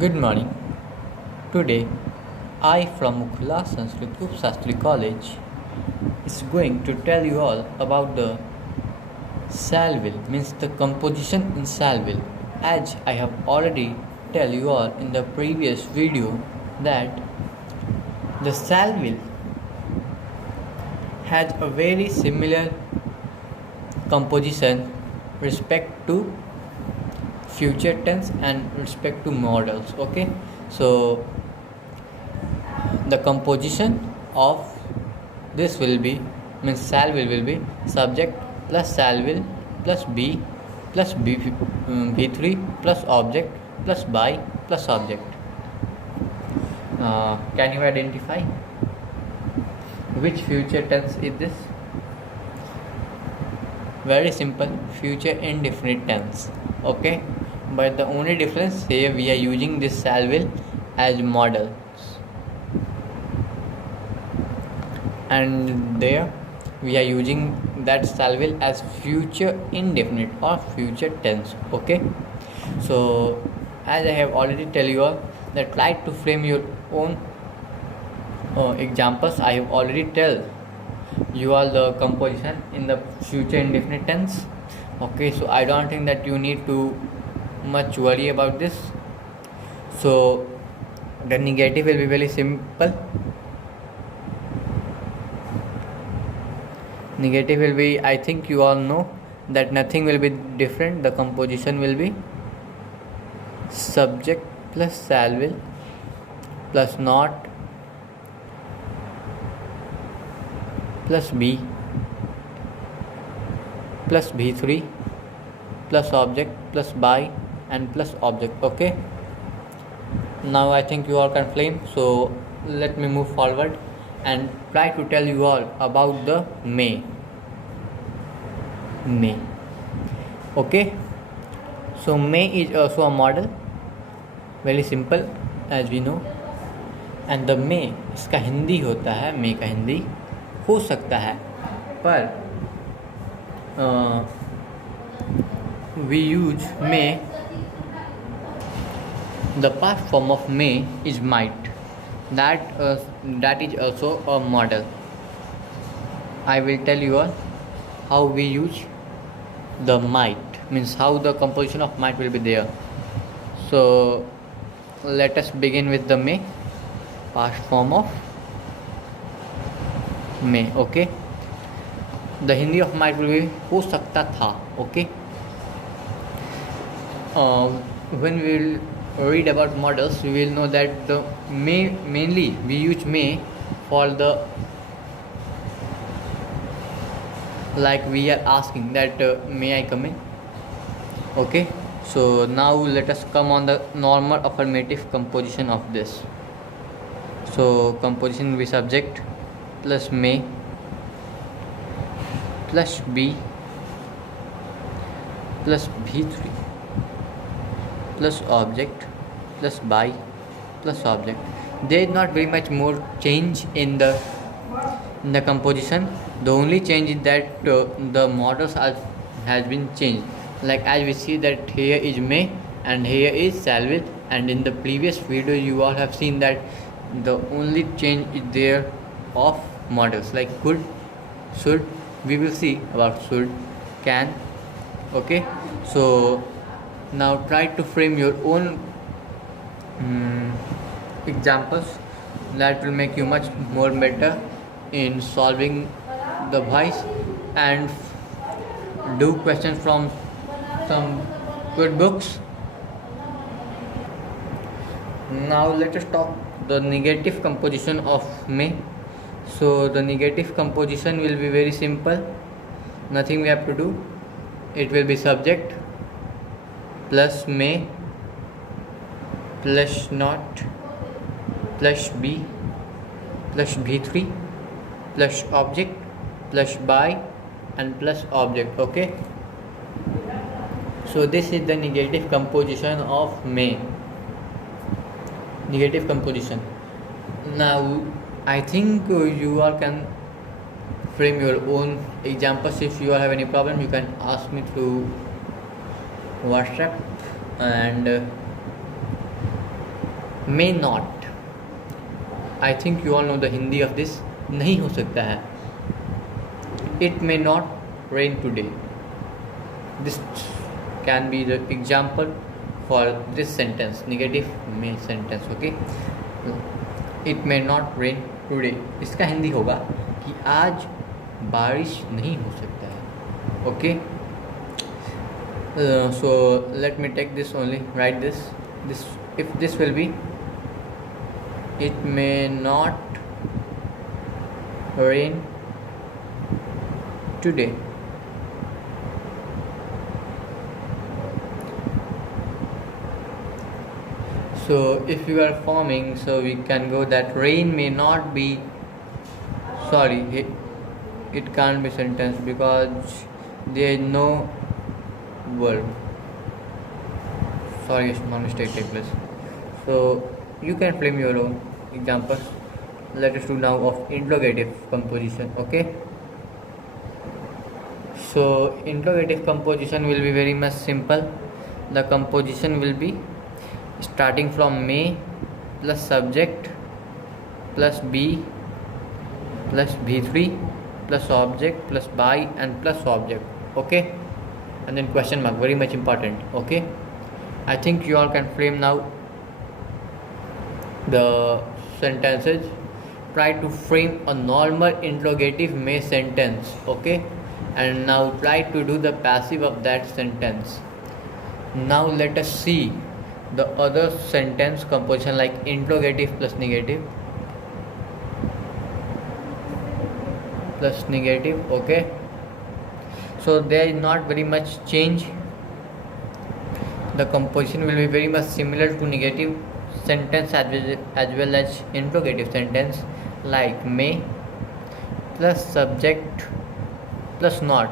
Good morning. Today, I from Mukhla Sanskrit Shastri College is going to tell you all about the salvil, means the composition in salvil. As I have already tell you all in the previous video that the salvil has a very similar composition respect to future tense and respect to modals. Okay, so the composition of this will be, means salvil will be subject plus salvil plus be plus v3 plus object plus by plus object. Can you identify which future tense is this? Very simple, future indefinite tense. Okay, but the only difference here, we are using this salvil as model, and there we are using that salvil as future indefinite or future tense. Okay, so as I have already tell you all that try to frame your own examples. I have already tell you all the composition in the future indefinite tense. Okay, so I don't think that you need to much worry about this. So the negative will be very simple. Negative will be, I think you all know that nothing will be different. The composition will be subject plus salvil plus not plus b plus v3 plus object plus by and plus object. Okay, now I think you all can flame. So let me move forward and try to tell you all about the may. Okay, so may is also a model, very simple as we know. And the may इसका हिंदी होता है, मे का हिंदी हो सकता है, पर we use may, the past form of may is might, that is also a model. I will tell you all how we use the might, means how the composition of might will be there. So let us begin with the may, past form of may. Okay, the Hindi of might will be हो सकता था. Okay, when we will read about models, we will know that the may, mainly we use may for the, like we are asking that may I come in. Okay, so now let us come on the normal affirmative composition of this. So composition will be subject plus may plus b plus v3 plus object plus by plus object. There is not very much more change in the composition. The only change is that the models has been changed. Like as we see that here is may and here is salvil, and in the previous video you all have seen that the only change is there of models, like could, should. We will see about should, can. Okay, so now try to frame your own examples that will make you much more better in solving the voice, and do questions from some good books. Now let us talk the negative composition of may. So the negative composition will be very simple, nothing we have to do. It will be subject plus may plus not plus b plus v3 plus object plus by and plus object. Okay, so this is the negative composition of may. Negative composition. Now I think you all can frame your own examples. If you all have any problem, you can ask me through WhatsApp, and may not, I think you all know the Hindi of this, नहीं हो सकता है. It may not rain today. This can be the example for this sentence, negative may sentence. Okay, it may not rain today. इसका हिंदी होगा कि आज बारिश नहीं हो सकता है. Okay, so let me take this only, write this if this will be, it may not rain today. So if you are forming, so we can go that rain may not be, sorry, it can't be sentence because there is no verb. Sorry, small mistake take place. So you can frame your own examples. Let us do now of interrogative composition. Okay, so interrogative composition will be very much simple. The composition will be starting from may plus subject plus be plus v3 plus object plus by and plus object. Okay, and then question mark, very much important. Okay, I think you all can frame now the sentences. Try to frame a normal interrogative may sentence. Okay, and now try to do the passive of that sentence. Now let us see the other sentence composition like interrogative plus negative plus negative. Okay, so there is not very much change. The composition will be very much similar to negative sentence as well as interrogative sentence, like may plus subject plus not.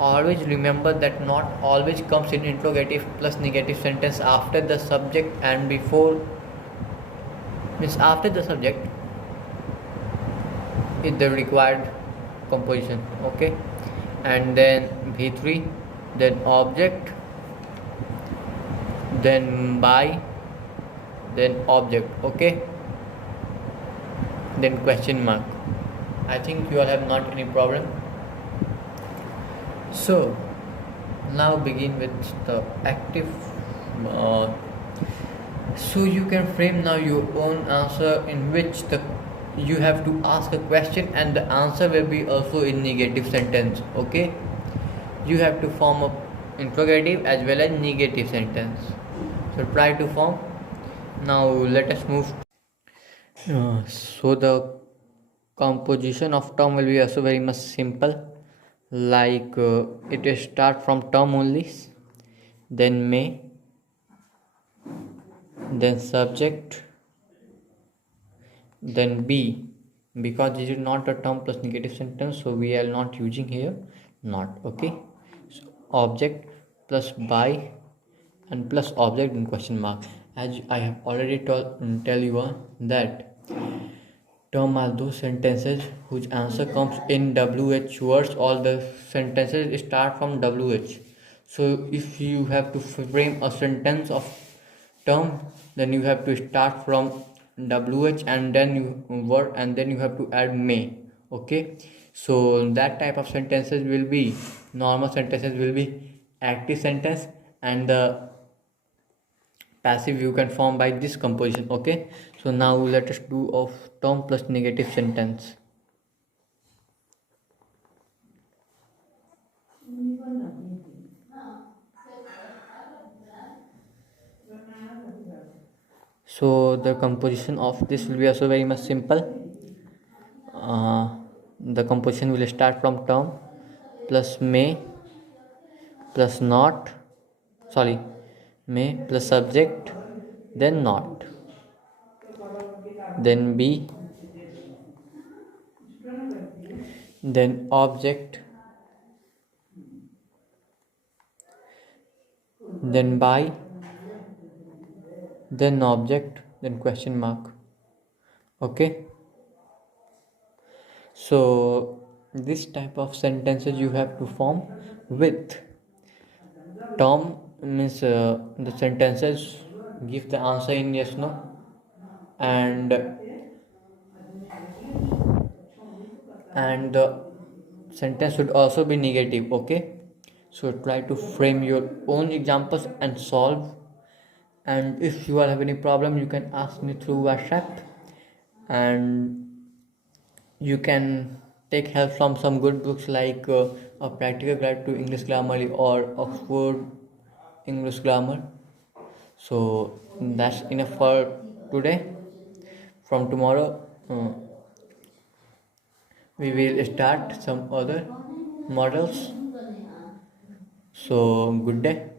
Always remember that not always comes in interrogative plus negative sentence after the subject and before, means after the subject is the required composition. Okay, and then v3, then object, then by, then object. Okay, then question mark. I think you all have not any problem. So now begin with the active. So you can frame now your own answer in which you have to ask a question and the answer will be also in negative sentence. Okay, you have to form a interrogative as well as negative sentence. So try to form. Now let us move. So the composition of term will be also very much simple, like it will start from term only, then may, then subject, then be. Because this is not a term plus negative sentence, so we are not using here not. Okay, so object plus by and plus object in question mark. As I have already tell you that term are those sentences whose answer comes in WH words. All the sentences start from WH. So if you have to frame a sentence of term, then you have to start from WH and then you word and then you have to add may. Okay, so that type of sentences will be, normal sentences will be active sentence, and the passive you can form by this composition. Okay, so now let us do of term plus negative sentence. So the composition of this will be also very much simple. The composition will start from term plus may plus not, sorry, may plus subject, then not, then be, then object, then by, then object, then question mark. Okay, so this type of sentences you have to form with term, means the sentences give the answer in yes no, and the sentence should also be negative. Okay, so try to frame your own examples and solve. And if you are having any problem, you can ask me through WhatsApp, and you can take help from some good books like a practical guide to English grammar or Oxford English grammar. So that's enough for today. From tomorrow, we will start some other models. So good day.